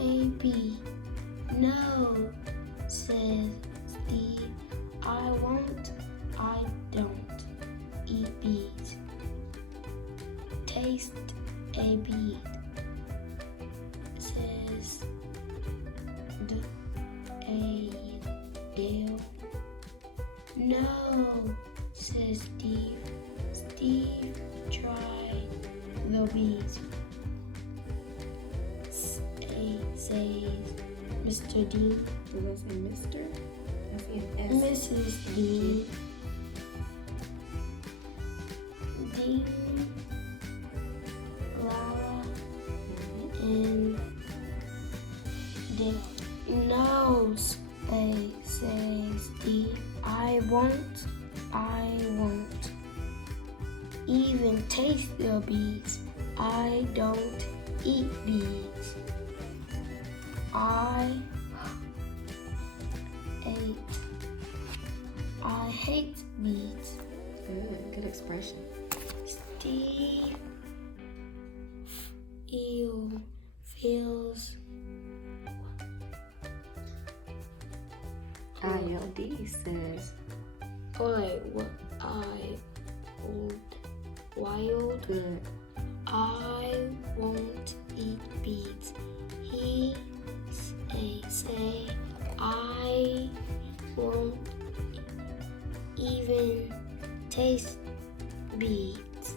a B. No, says Steve. I won't. I don't eat beads. Taste a bead, says a Dale. No, says Steve. Steve tried the beads. Says Mr. Dean. Does that say Mr.? I see an S. Mrs. Dean. Dean, Lala, and Dale. No, says Steve. I won't even taste the beads. I don't eat beads. I hate beads. Good expression. Steve feels ILD says wild. good. I won't eat beads. He say I won't even taste beads.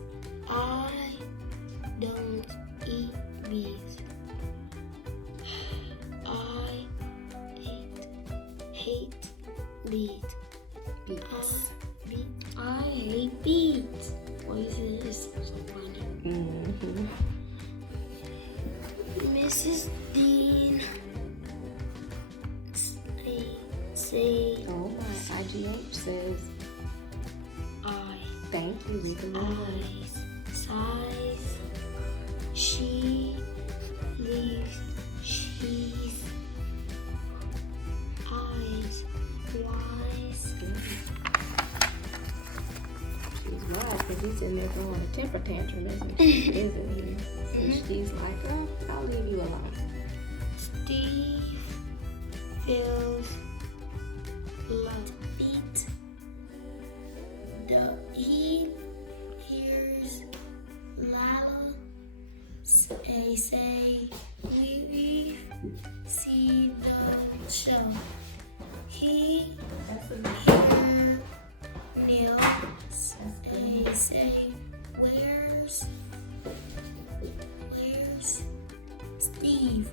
I don't eat beads. I hate beads. I hate beads. Why is this so funny? Mrs. Dean say Oh, my IGH says I. thank you. Read the word. Eyes, size, she leaves, she's eyes, wise. She's wise because he's in there throwing a temper tantrum, isn't he? And she's like, oh, I'll leave you alone. Steve feels love beat. He hears Lala say we see the show. He hears Neil say where's Steve?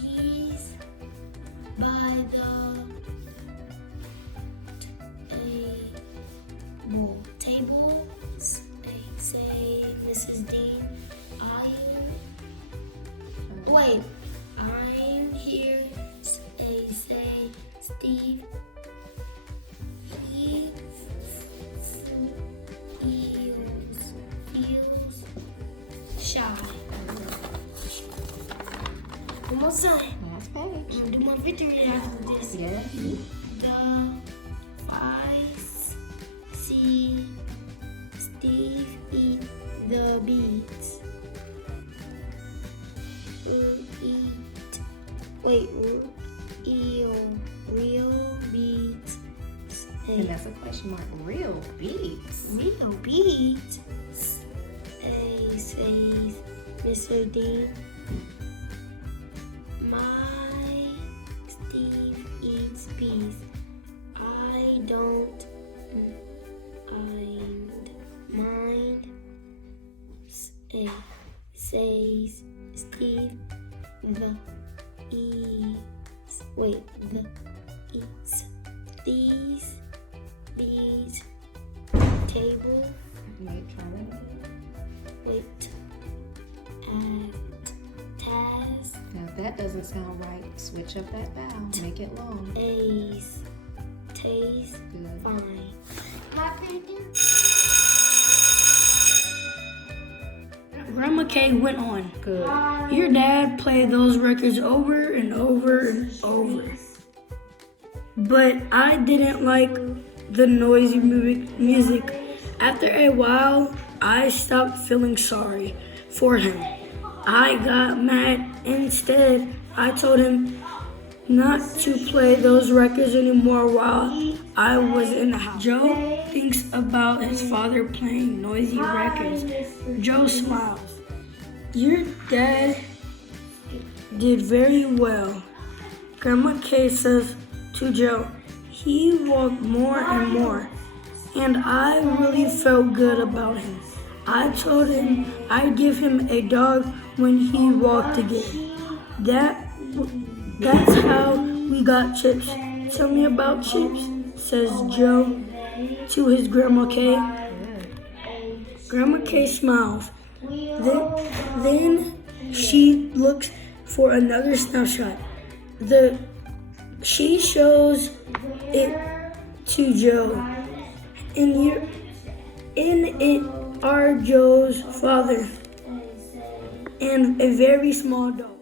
He's by the table. Say Mrs. Dean. I'm here. Say Steve. He feels shy. One more time. Last page. I'm gonna do my victory after this. Yeah. I see Steve eat the beads. Real beads. And that's a question mark. Real beats. Real beads. Says Mr. Dean. My Steve eats bees. I don't mind. Says Steve. The eats these bees. Table. Wait, try that again. Wait. At task. Now if that doesn't sound right, switch up that vowel. Make it long. Ace. Taste. Good. Fine. Grandma K went on. Good. Your dad played those records over and over and over. But I didn't like the noisy music. After a while, I stopped feeling sorry for him. I got mad. Instead, I told him not to play those records anymore while I was in the house. Joe thinks about his father playing noisy records. Joe smiles. Your dad did very well. Grandma Kay says to Joe, he walked more and more, and I really felt good about him. I told him I'd give him a dog when he walked again. That's how we got Chips. Tell me about Chips, says Joe to his Grandma Kay. Grandma Kay smiles. Then she looks for another snapshot. She shows it to Joe. In it are Joe's father and a very small dog.